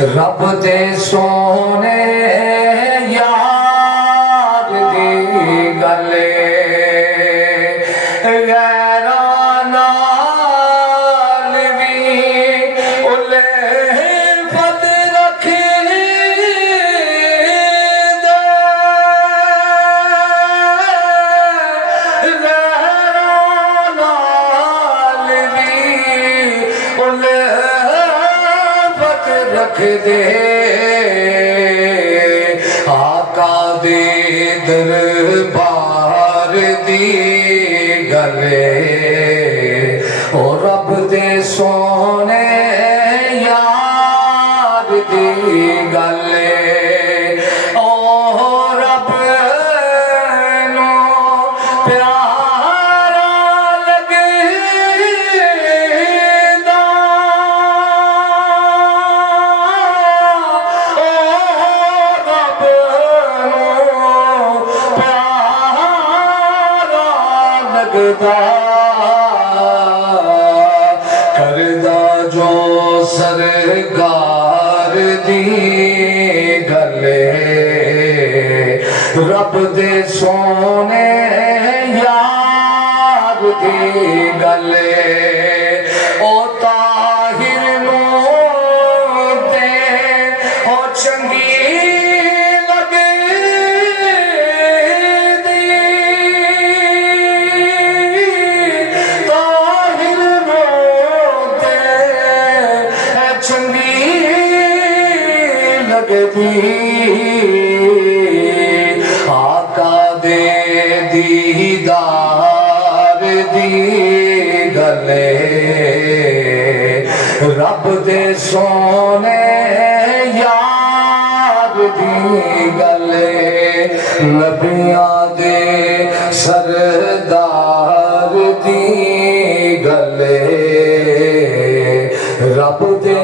रब दे सोने यार दी गले गैरां नाल भी उल्फत रखी दे गैरां नाल भी उल्फत रख दे आका दे दरबार दी गले ओ रब दे सोने यार दी गले ओ रब नो प्यारा लगदा ओ रब नो प्यारा लगदा करदा जो सरकार दी गले रब दे सोने यार दी गले ओ ताहिर नू ते ओ चंगी लगदी ताहिर नू ते चंगी लगदी आका दे दीदार दी गले रब दे सोने यार दी गले नबियां दे सरदार दी गले रब दे